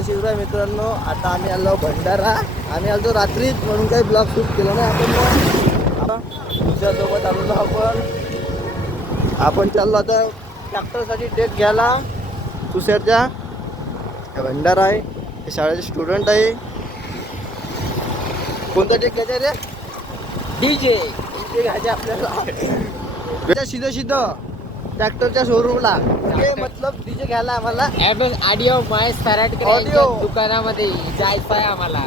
जय शिवराय मित्रांनो. आता आम्ही आलो भंडारा. आम्ही आलो रात्रीत म्हणून काही ब्लॉग शूट केला नाही आपण. तुझ्यासोबत आलो आपण चाललो आता ट्रॅक्टरसाठी डेट घ्यायला तुषारच्या. भंडारा आहे, हे शाळेचे स्टुडंट आहे. कोणता डेट घ्यायचा रे? डीजे घ्यायचे आपल्याला सीधं ट्रॅक्टरच्या शोरूमला. ओके, मतलब डीजे घ्यायला आम्हाला ऑडिओ महेश सराटकर दुकानामध्ये जायचं आहे आम्हाला.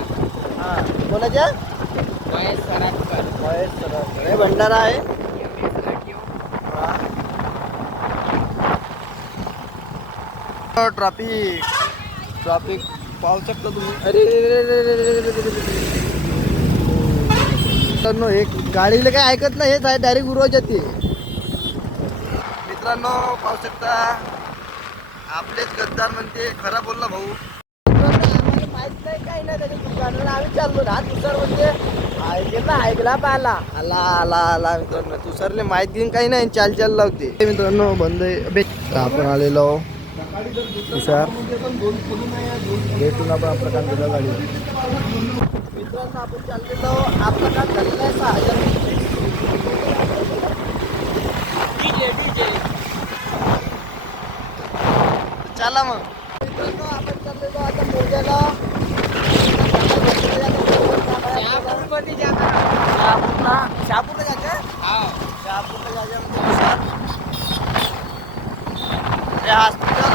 हा, कोणाच्या? महेश सराटकर. हे भंडारा आहे. ट्रॅफिक पाहू शकता तुम्ही. अरे मित्रांनो, एक गाडीला काय ऐकत नाही, हेच आहे डायरेक्ट उरवा जाते. मित्रांनो पाहू शकता, आपलेच गद्दार म्हणते खरा बोलला भाऊ. आम्हाला माहित नाही काही नाही त्याच्या दुकानाला. आम्ही चाललो ना, तुषार म्हणते ऐकला पाहिला आला आला आला. मित्रांनो तुषारले माहित घेऊन काही नाही, चाल लावते. मित्रांनो बंद आहे. आपण आलेलो तुषार भेटून आपण आपलं काम केलं गाडी. मित्रांनो आपण चाललेलो, आपलं काम झालेलं आहे 6,000. चला मग मित्रांनो, आपण चाललेलो आता मोजायला. शहापूरला जायचं. शहापूरला जायचं हॉस्पिटल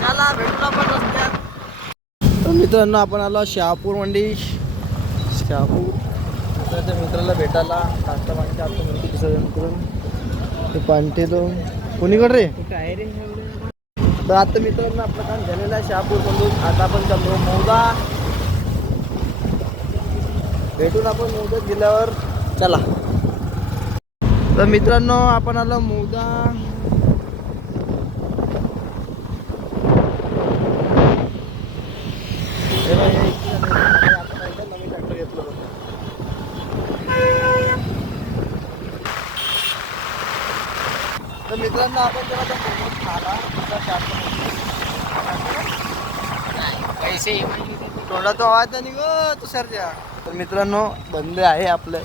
चला भेटू आपण रस्त्यात. तर मित्रांनो आपण आलो शहापूर मंडी. शहापूर मित्राच्या मित्राला भेटायला. नाश्ता पाणी आपलं म्हणते दुसरं करून ते पांठे तो कोणीकडे रे. तर आता मित्रांनो आपलं काम झालेलं आहे शहापूरमधून. आता आपण चाललो मौदा. भेटून आपण मौदात गेल्यावर. चला. तर मित्रांनो आपण आलो मौदा. नवीन ट्रॅक्टर घेतलं होतं. तर मित्रांनो आपण जरा मोमोज खाला पैसे थोडा तो आवाज नाही गो तुषारच्या. तर मित्रांनो बंद आहे आपलं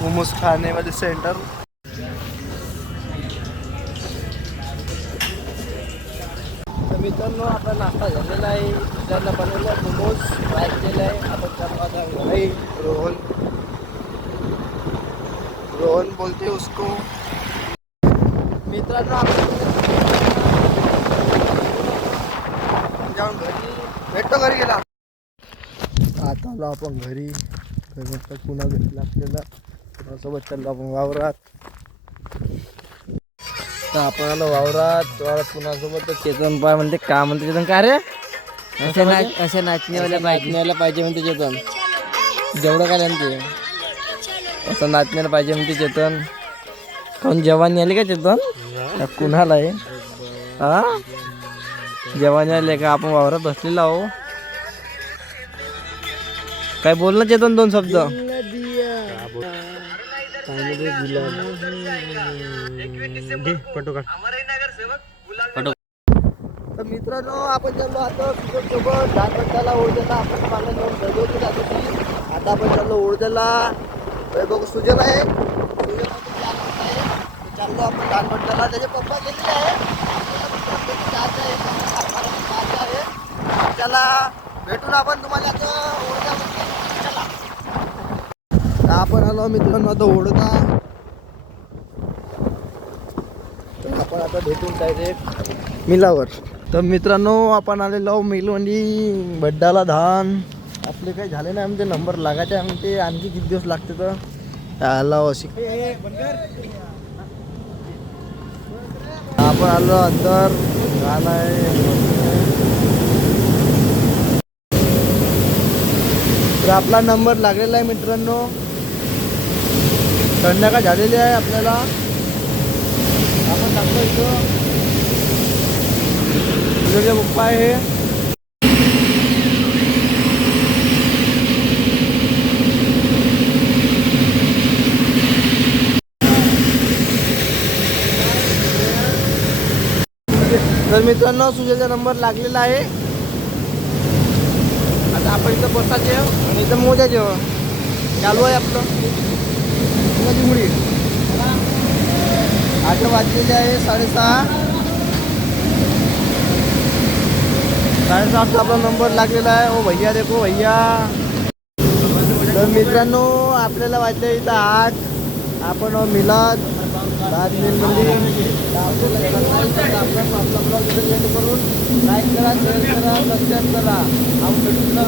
मोमोज खाण्यामध्ये सेंटर. तर मित्रांनो आपला नाश्ता झालेला आहे. तुषारला बनवला मोमोज फ्राय केलेला आहे. आपण चालू आहे रोहन बोलते उसको. मित्रांनो आपण जाऊन घरी भेटतो. घरी गेला आता आलो आपण घरी. पुन्हा भेटला आपल्याला. कुणासोबत चाललो आपण वावरात. तर आपण आलो वावरात. कुणासोबत चेतन पाय म्हणते. का म्हणते चेतन? काय रे अशा नाचण्याला पाहिजे म्हणते चेतन. जेवढं काय म्हणते असं नाचण्याला पाहिजे म्हणते चेतन. काहून जवानी आली का चेतन? कुणाला आहे हा जवानी आली का? आपण वावरात बसलेला आहो. काय बोल ना चेतन, दोन शब्द. तर मित्रांनो आपण चाललो आता सोबत धानपट्ट्याला ओढद्याला. आपण मागं जाऊन घरगुती जातो ती. आता आपण चाललो ओढद्याला. बघू सुजल आहे. चाललो आपण धानपट्ट्याला. त्याचे पप्पा गेलेले आहे. चला भेटून आपण तुम्हाला आता ओढद्यामध्ये. चला आपण आलो मित्रांनो आता ओढता. आपण आता भेटून डायरेक्ट मिलावर. तर मित्रांनो आपण आलेलो मिलवंडी भड्डाला. धान आपले काही झाले नाही. आमचे नंबर लागायचे आमचे. आणखी किती दिवस लागते तर आला अशी. आपण आलो अंदर. धान आहे. तर आपला नंबर लागलेला आहे मित्रांनो. संध्याकाळ झालेली आहे आपल्याला. आपण टाकलो इथं तुझे पप्पा आहे. तर मित्रांनो सुजयचा नंबर लागलेला आहे. आता आपण इथं बसायचे आणि इथं मोजायचे चालू आहे आपलं मोजाची मुली. आता वाजलेले आहे 6:30. 6:30 आपला नंबर लागलेला आहे. ओ भैया देखो भैया. तर मित्रांनो आपल्याला वाजले इथं 8. आपण मिलाद मिलमध्ये आपला ब्लॉग करून लाईक करा, शेअर करा, सबस्क्राईब करा. आपण भेटून